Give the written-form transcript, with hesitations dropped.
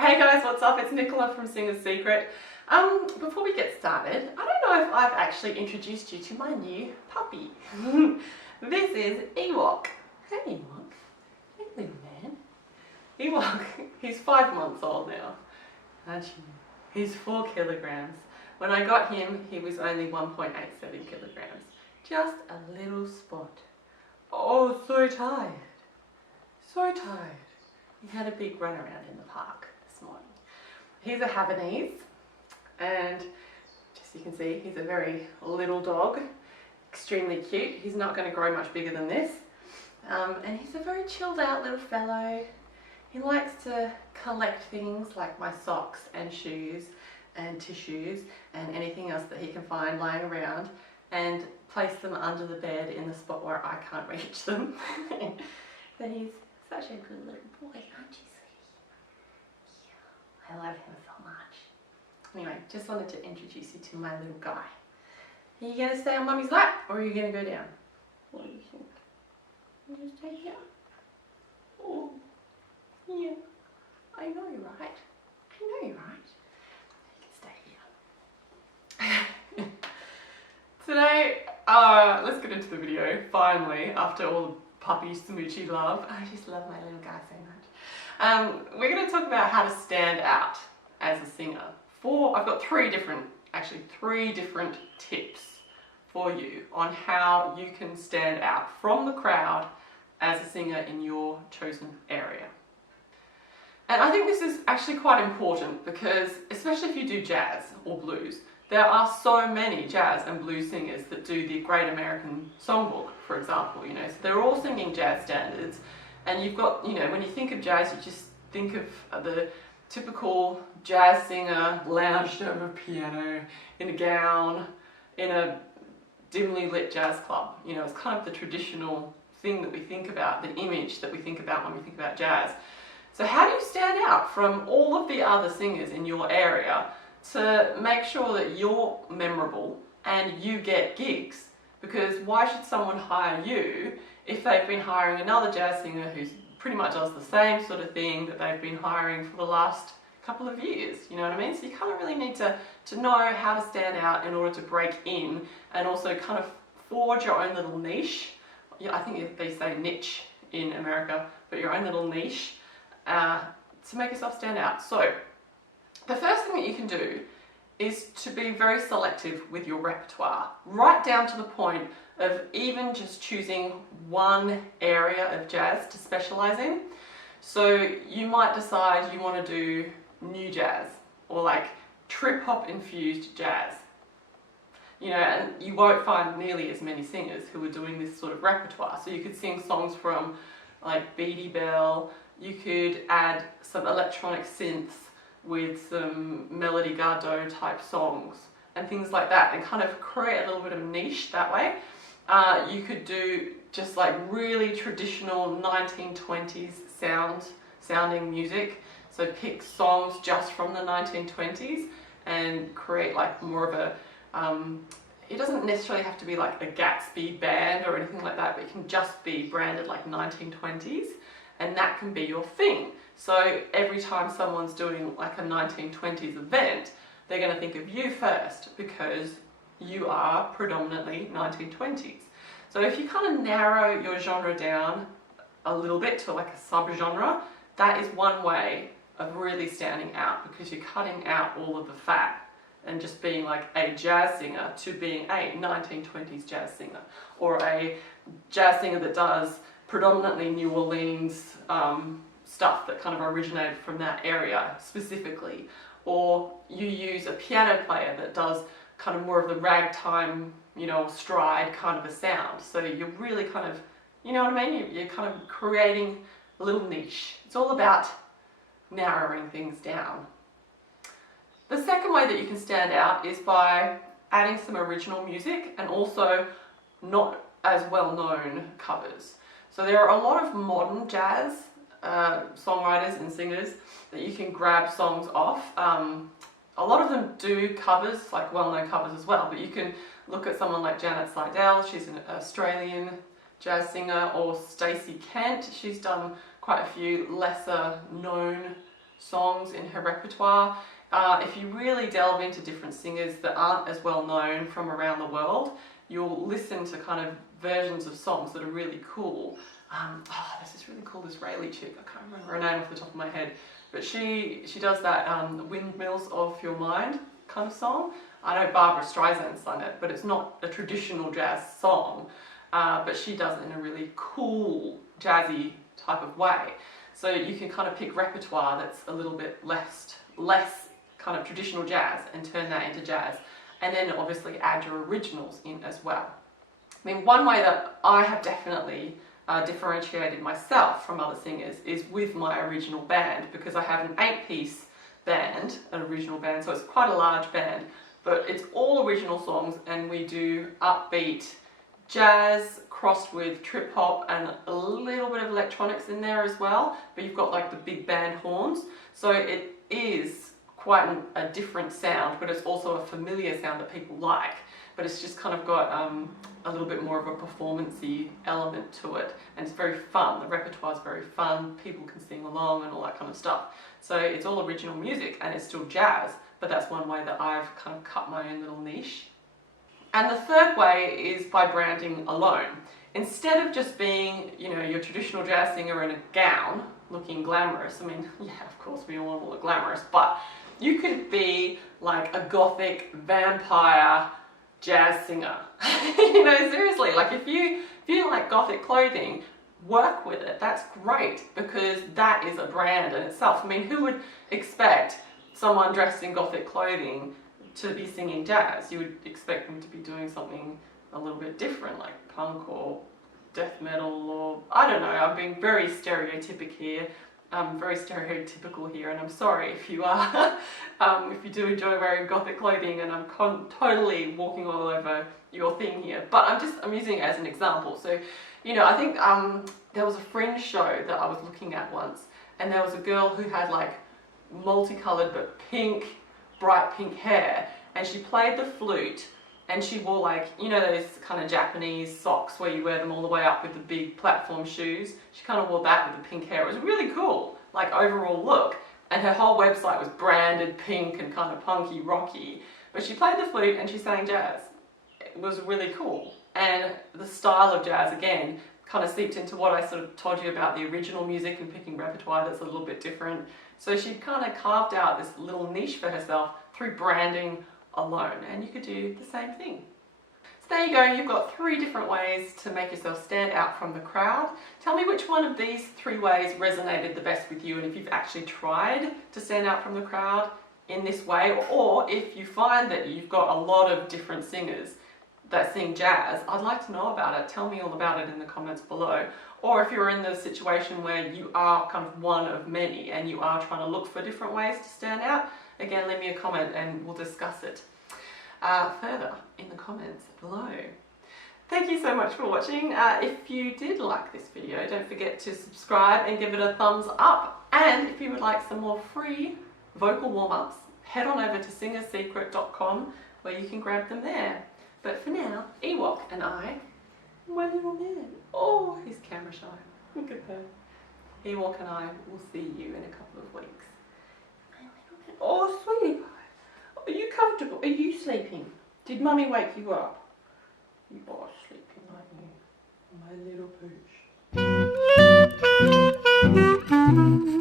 Hey guys, what's up? It's Nicola from Singer's Secret. Before we get started, I don't know if I've actually introduced you to my new puppy. This is Ewok. Hey Ewok. Hey little man. Ewok, he's 5 months old now. Actually, he's 4 kilograms. When I got him, he was only 1.87 kilograms. Just a little spot. Oh, so tired. So tired. He had a big run around in the park this morning. He's a Havanese, and just you can see, he's a very little dog, extremely cute. He's not going to grow much bigger than this. And he's a very chilled out little fellow. He likes to collect things like my socks and shoes and tissues and anything else that he can find lying around and place them under the bed in the spot where I can't reach them. But he's such a good little boy, aren't you, sweetie? Yeah, I love him so much. Anyway, just wanted to introduce you to my little guy. Are you going to stay on Mummy's lap or are you going to go down? What do you think? You going to stay here? Oh, yeah. I know you're right. I know you're right. You can stay here. Today, let's get into the video, finally, after all the puppy smoochy love. I just love my little guy so much. We're going to talk about how to stand out as a singer. I've got three different tips for you on how you can stand out from the crowd as a singer in your chosen area. And I think this is actually quite important because, especially if you do jazz or blues, there are so many jazz and blues singers that do the Great American Songbook, for example, so they're all singing jazz standards, and you've got, when you think of jazz, you just think of the typical jazz singer lounged over a piano in a gown in a dimly lit jazz club. It's kind of the traditional thing that we think about, the image that we think about when we think about jazz. So how do you stand out from all of the other singers in your area to make sure that you're memorable and you get gigs? Because why should someone hire you if they've been hiring another jazz singer who pretty much does the same sort of thing that they've been hiring for the last couple of years? You know what I mean? So you kind of really need to know how to stand out in order to break in and also kind of forge your own little niche. I think they say niche in America, but your own little niche to make yourself stand out. So the first thing that you can do is to be very selective with your repertoire, right down to the point of even just choosing one area of jazz to specialize in. So you might decide you want to do new jazz or like trip hop infused jazz. And you won't find nearly as many singers who are doing this sort of repertoire. So you could sing songs from like Beatty Bell, you could add some electronic synths with some Melody Gardot type songs and things like that, and kind of create a little bit of niche that way. You could do just like really traditional 1920s sounding music, so pick songs just from the 1920s and create like more of a it doesn't necessarily have to be like a Gatsby band or anything like that, but it can just be branded like 1920s, and that can be your thing. So every time someone's doing like a 1920s event, they're going to think of you first because you are predominantly 1920s. So if you kind of narrow your genre down a little bit to like a subgenre, that is one way of really standing out, because you're cutting out all of the fat and just being like a jazz singer to being a 1920s jazz singer, or a jazz singer that does predominantly New Orleans stuff that kind of originated from that area specifically, or you use a piano player that does kind of more of the ragtime, stride kind of a sound. So you're really kind of, you know what I mean? You're kind of creating a little niche. It's all about narrowing things down. The second way that you can stand out is by adding some original music and also not as well-known covers. So there are a lot of modern jazz songwriters and singers that you can grab songs off. A lot of them do covers, like well-known covers as well, but you can look at someone like Janet Slidell, she's an Australian jazz singer, or Stacey Kent, she's done quite a few lesser known songs in her repertoire. If you really delve into different singers that aren't as well known from around the world, you'll listen to kind of versions of songs that are really cool. This is really cool, Israeli chick, I can't remember her name off the top of my head, but she does that Windmills of Your Mind kind of song. I know Barbara Streisand sung it, but it's not a traditional jazz song, but she does it in a really cool, jazzy type of way. So you can kind of pick repertoire that's a little bit less kind of traditional jazz and turn that into jazz, and then obviously add your originals in as well. I mean, one way that I have definitely differentiated myself from other singers is with my original band, because I have an 8-piece band, an original band, so it's quite a large band, but it's all original songs, and we do upbeat jazz crossed with trip hop and a little bit of electronics in there as well, but you've got like the big band horns, so it is quite a different sound, but it's also a familiar sound that people like, but it's just kind of got a little bit more of a performance-y element to it, and it's very fun. The repertoire is very fun, people can sing along and all that kind of stuff. So it's all original music and it's still jazz, but that's one way that I've kind of cut my own little niche. And the third way is by branding alone. Instead of just being, you know, your traditional jazz singer in a gown, looking glamorous, I mean, yeah, of course we all want to look glamorous, but you could be like a gothic vampire jazz singer. You know, seriously, like if you like gothic clothing, work with it. That's great, because that is a brand in itself. I mean, who would expect someone dressed in gothic clothing to be singing jazz? You would expect them to be doing something a little bit different, like punk or death metal, or I don't know. I'm being very stereotypical here. Very stereotypical here, and I'm sorry if you are, if you do enjoy wearing gothic clothing, and I'm totally walking all over your thing here, but I'm using it as an example. So, you know, I think there was a Fringe show that I was looking at once, and there was a girl who had like multicolored but bright pink hair, and she played the flute, and she wore like, you know, those kind of Japanese socks where you wear them all the way up with the big platform shoes. She kind of wore that with the pink hair. It was really cool, like overall look. And her whole website was branded pink and kind of punky, rocky. But she played the flute and she sang jazz. It was really cool. And the style of jazz, again, kind of seeped into what I sort of told you about the original music and picking repertoire that's a little bit different. So she kind of carved out this little niche for herself through branding alone, and you could do the same thing. So there you go, you've got 3 different ways to make yourself stand out from the crowd. Tell me which one of these 3 ways resonated the best with you, and if you've actually tried to stand out from the crowd in this way, or if you find that you've got a lot of different singers that sing jazz, I'd like to know about it. Tell me all about it in the comments below. Or if you're in the situation where you are kind of one of many and you are trying to look for different ways to stand out, again, leave me a comment and we'll discuss it further in the comments below. Thank you so much for watching. If you did like this video, don't forget to subscribe and give it a thumbs up. And if you would like some more free vocal warm-ups, head on over to singersecret.com where you can grab them there. But for now, Ewok and I, my little man, oh, he's camera shy, look at that. Ewok and I will see you in a couple of weeks. Oh, sweetie pie, are you comfortable? Are you sleeping? Did Mummy wake you up? You are sleeping, aren't you? My little pooch.